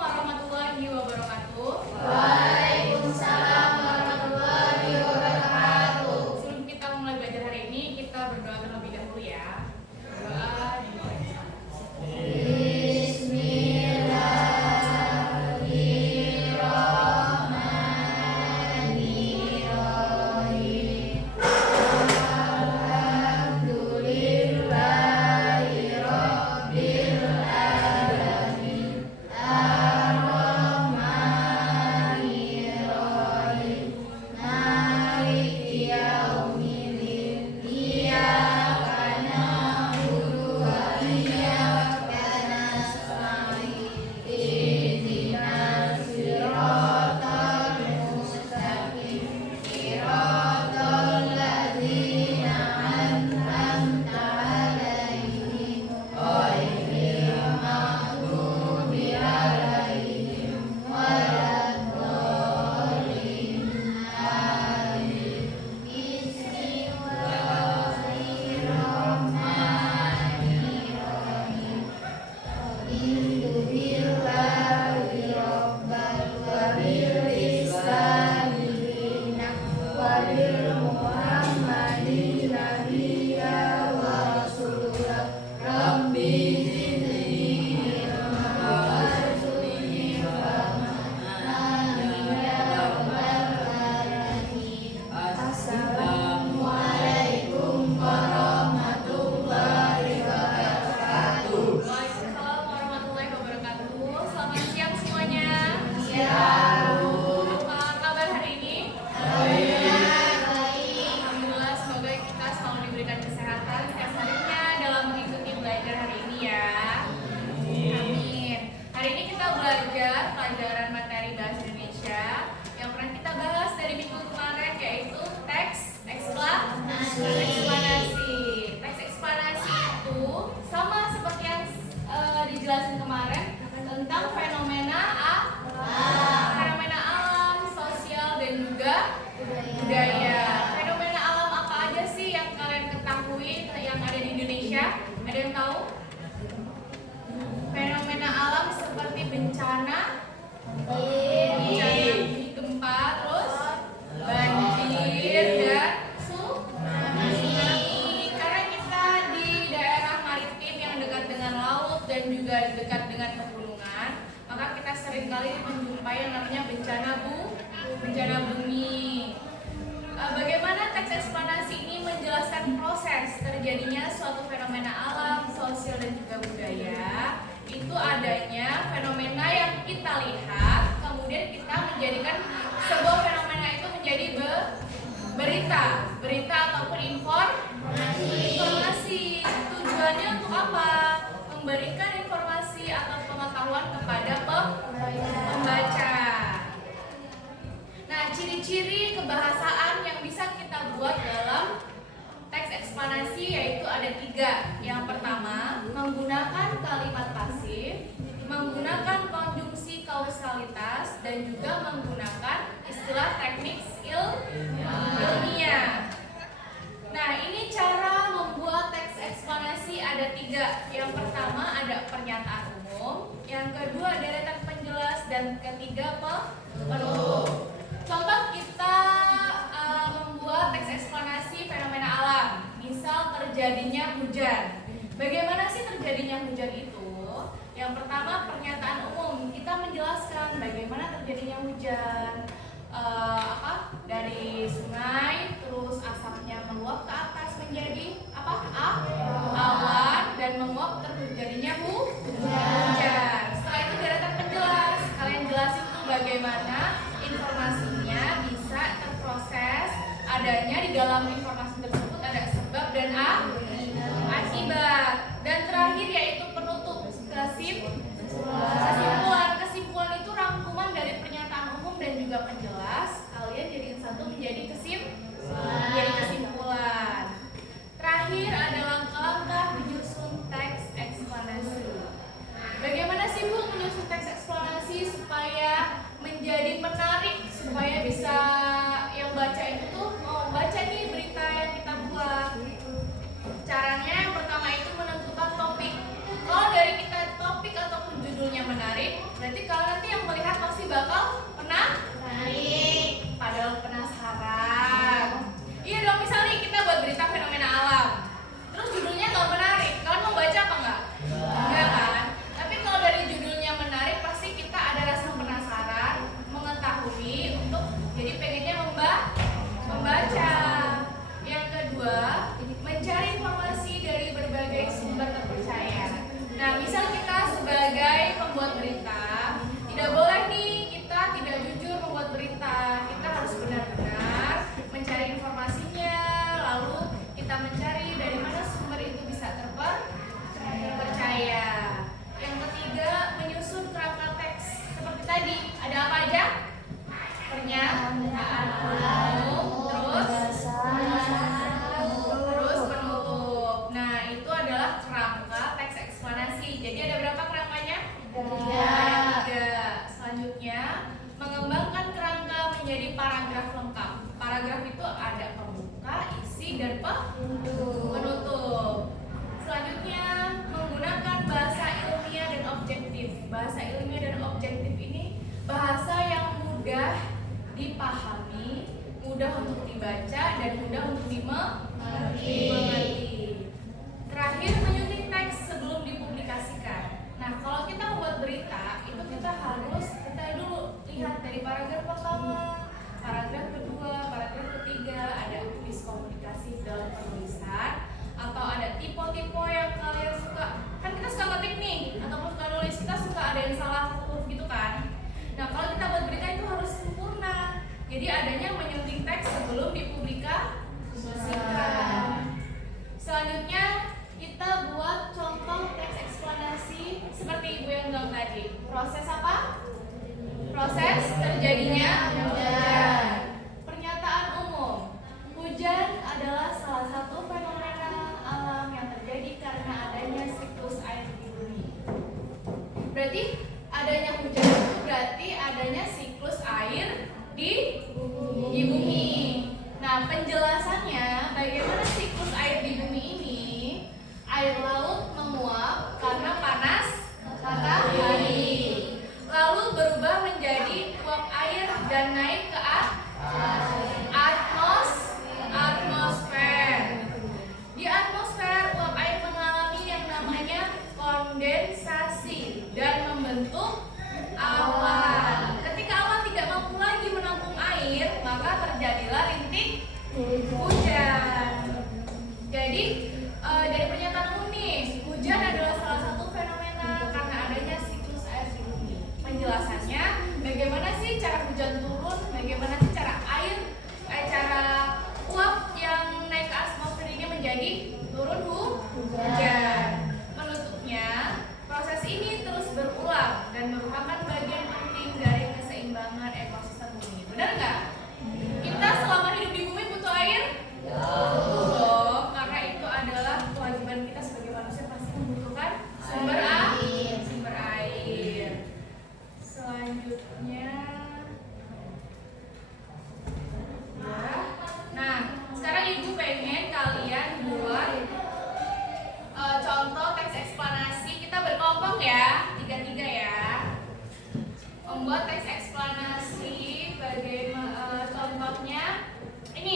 warahmatullahi wabarakatuh. Waalaikumsalam warahmatullahi wabarakatuh. Sebelum kita mulai belajar hari ini, kita berdoa terlebih dahulu ya. Berdoa dimulai. Waalaikumsalam warahmatullahi wabarakatuh. Selamat siang semuanya. Apa kabar hari ini? Alhamdulillah, semoga kita selalu diberikan kesehatan setiap harinya dalam mengikuti belajar hari ini ya. Amin. Hari ini kita belajar pelajaran materi bahasa Indonesia yang pernah kita bahas dari minggu kemarin, yaitu teks eksplanasi. Teks eksplanasi itu sama seperti yang dijelasin kemarin tentang fenomena alam, sosial dan juga budaya. Fenomena alam apa aja sih yang kalian ketahui yang ada di Indonesia? Ada yang tahu? Fenomena alam seperti bencana gempa, terus banjir dan tsunami. Karena kita di daerah maritim yang dekat dengan laut dan juga dekat dengan pegunungan, maka kita seringkali menjumpai yang namanya bencana bumi. Bagaimana teks eksplanasi ini menjelaskan proses terjadinya suatu fenomena alam, sosial dan juga budaya? Itu adanya fenomena yang kita lihat, kemudian kita menjadikan sebuah fenomena itu menjadi berita ataupun informasi. Tujuannya untuk apa? Memberikan informasi atau pengetahuan kepada pembaca. Nah, ciri-ciri kebahasaan yang bisa kita buat dalam teks eksplanasi yaitu ada 3. Yang pertama, menggunakan kalimat pasif, menggunakan konjungsi kausalitas, dan juga menggunakan istilah teknik ilmiah. Nah, ini cara membuat teks eksplanasi ada 3. Yang pertama ada pernyataan umum, yang kedua deretan penjelas, dan ketiga penutup. Contoh kita membuat teks eksplanasi fenomena alam, misal terjadinya hujan. Bagaimana sih terjadinya hujan itu? Yang pertama pernyataan umum, kita menjelaskan bagaimana terjadinya hujan. Dari sungai, terus asapnya meluap ke atas menjadi awan dan menguap terjadinya hujan. Setelah itu deretan penjelas, kalian jelasin tuh bagaimana informasinya bisa terproses, adanya di dalam informasi tersebut ada sebab dan akibat. Dan terakhir yaitu penutup, kesimpulan itu rangkuman dari pernyataan umum dan juga penjelas. Kalian jadikan satu menjadi kesimpulan. Terakhir ada langkah-langkah menyusun teks eksplanasi. Bagaimana sih Bu menyusun teks eksplanasi supaya menjadi menarik, supaya bisa yang baca itu tuh mau baca nih berita yang kita buat? Caranya yang pertama itu menentukan topik. Kalau dari kita topik ataupun judulnya menarik, Berarti kalau nanti yang melihat pasti bakal Menarik. padahal penasaran. Iya dong, misal nih kita buat berita fenomena alam. Terus judulnya nggak menarik, kalian mau baca apa nggak? Enggak kan? Tapi kalau dari judulnya menarik, pasti kita ada rasa penasaran, mengetahui untuk jadi pengennya membaca. Yang kedua, mencari informasi dari berbagai sumber terpercaya. Nah, misal kita sebagai pembuat berita, tidak boleh nih kita tidak jujur membuat berita. Kita harus benar-benar mencari informasinya, lalu kita mencari dari mana sumber itu bisa terpercaya. Yang ketiga, menyusun kerangka teks. Seperti tadi, ada apa aja? Pernyataan umum, terus penutup. Nah, itu adalah kerangka teks eksplanasi. Jadi ada berapa kerangkanya? Ada 3. Selanjutnya, mengembangkan kerangka menjadi paragraf lengkap. Paragraf itu ada pembuka, isi, dan penutup. Selanjutnya, menggunakan bahasa ilmiah dan objektif. Bahasa ilmiah dan objektif ini bahasa yang mudah dipahami, mudah untuk dibaca, dan mudah untuk dimengerti. Terakhir, menyunting teks sebelum dipublikasikan. Nah, kalau kita membuat berita, itu kita dulu lihat dari paragraf pertama, paragraf kedua, paragraf ketiga, ada miskomunikasi dalam penulisan, atau ada tipe-tipe yang kalian suka. Kan kita suka ngetik nih, ataupun suka nulis, kita suka ada yang salah huruf gitu kan. Nah, kalau kita buat berita itu harus sempurna. Jadi adanya menyunting teks sebelum dipublikasikan. Selanjutnya kita buat contoh teks eksplanasi seperti Ibu yang bilang tadi. Proses apa? Proses terjadinya hujan. Pernyataan umum. Hujan adalah salah satu fenomena alam yang terjadi karena adanya siklus air di bumi. Berarti adanya hujan itu berarti adanya siklus air di bumi. Nah, penjelasannya bagaimana siklus air di bumi ini? Air laut menguap karena panas matahari, lalu berubah menjadi uap air dan naik ke atmosfer. Di atmosfer, uap air mengalami yang namanya kondensasi dan membentuk awan. Ketika awan tidak mampu lagi menampung air, maka terjadilah rintik hujan. Jadi dari pernyataan umum nih, hujan adalah salah satu fenomena karena adanya siklus air di bumi. Penjelasannya, bagaimana sih cara hujan turun? Bagaimana sih cara cara uap yang naik ke atmosfer ini menjadi turun hujan? Penutupnya, proses ini terus berulang dan merupakan bagian penting dari keseimbangan ekosistem bumi. Benar nggak? Kita selama hidup di bumi butuh air? Butuh dong, karena itu adalah kewajiban kita sebagai manusia pasti membutuhkan sumber air. Selanjutnya, nah sekarang Ibu pengen kalian buat contoh teks eksplanasi. Kita berkelompok ya, 3-3 ya. Membuat teks eksplanasi bagaimana contohnya ini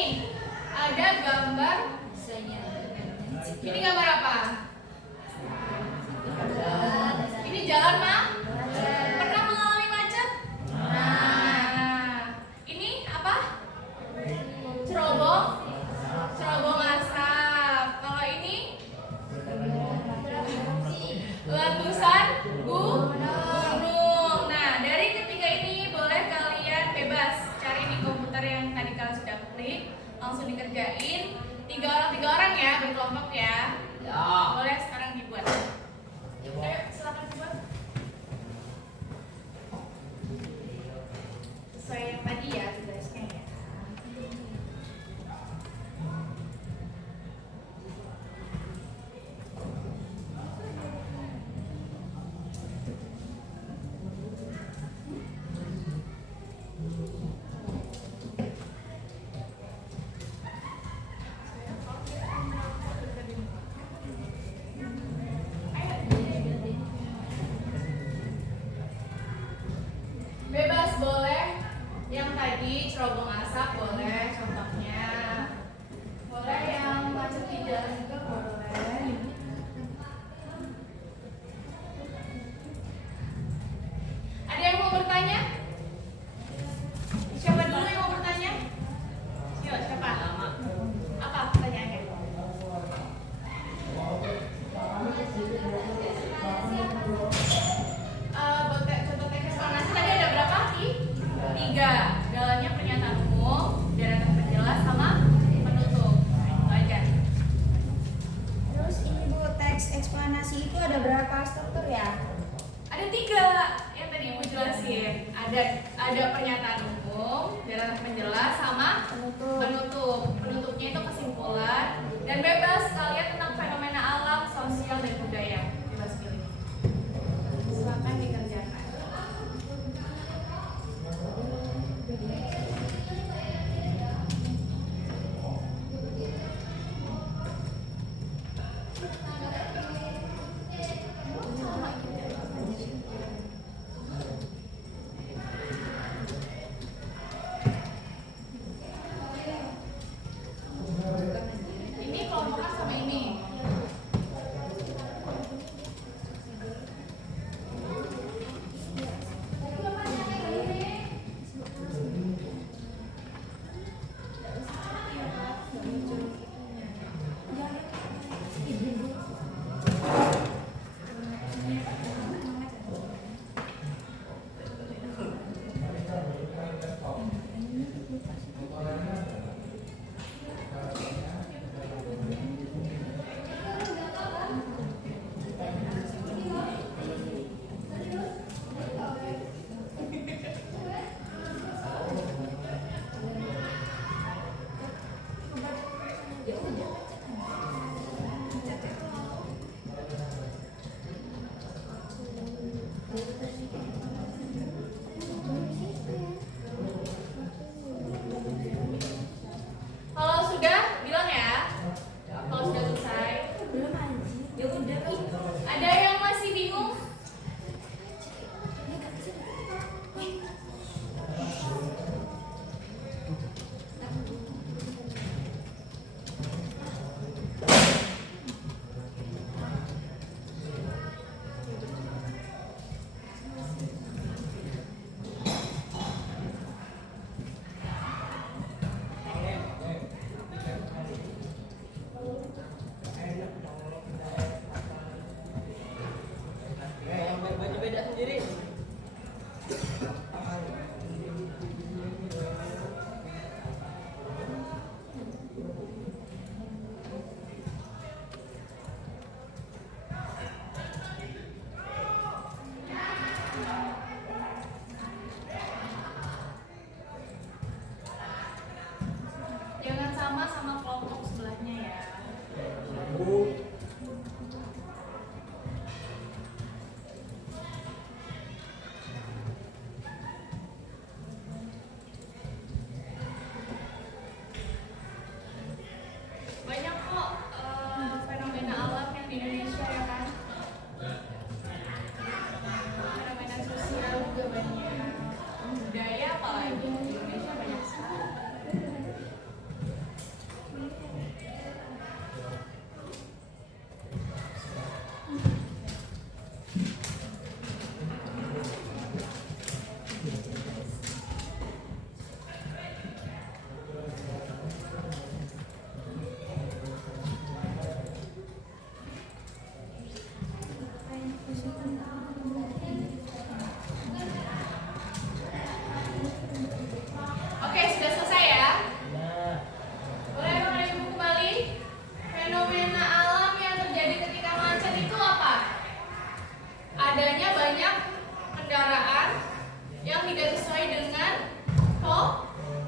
bebas boleh yang tadi cerobong asap boleh contohnya, boleh yang macet di jalan juga boleh. Ada yang mau bertanya? Siapa dulu yang mau bertanya? Siapa? Apa pertanyaannya? Contoh teks eksplanasi tadi ada berapa Ki? 3. Dalamnya pernyataan umum, deretan penjelas sama penutup. Nah, itu aja. Terus ini Bu, teks eksplanasi itu ada berapa struktur ya? Ada 3 yang tadi Ibu jelasin. Ada pernyataan umum, deretan penjelas sama penutup. Penutupnya itu kesimpulan dan bebas kalian tentang fenomena alam, sosial dan budaya. Bebas pilih. Silakan dikerjakan. Ini kelompokan sama ini. Kalau sudah bilang ya. Kalau sudah selesai. Ya udah Ki. Ada yang masih bingung? Baju beda sendiri. Jangan sama kelompok sebelahnya ya. Banyak kok fenomena alam yang di Indonesia ya kan. Fenomena sosial juga banyak. Budaya apalagi di Indonesia banyak sekali. Oke, sudah selesai ya. Boleh mulai buku kembali. Fenomena alam yang terjadi ketika macet itu apa? Adanya banyak kendaraan yang tidak sesuai dengan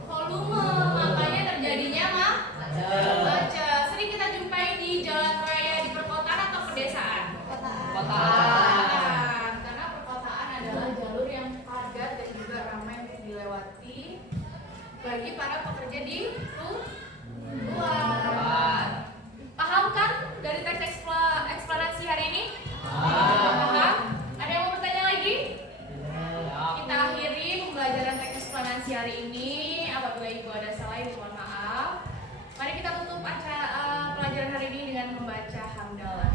volume, makanya terjadinya macet. Sering kita jumpai di jalan raya di perkotaan atau pedesaan? Perkotaan. Karena perkotaan adalah jalur yang padat dan juga ramai untuk dilewati bagi para pekerja di luar. Paham kan dari teks eksplanasi hari ini? Paham? Ada yang mau bertanya lagi? Kita akhiri pembelajaran informasi hari ini. Apabila ibu ada salah, ibu mohon maaf. Mari kita tutup acara pelajaran hari ini dengan membaca hamdalah.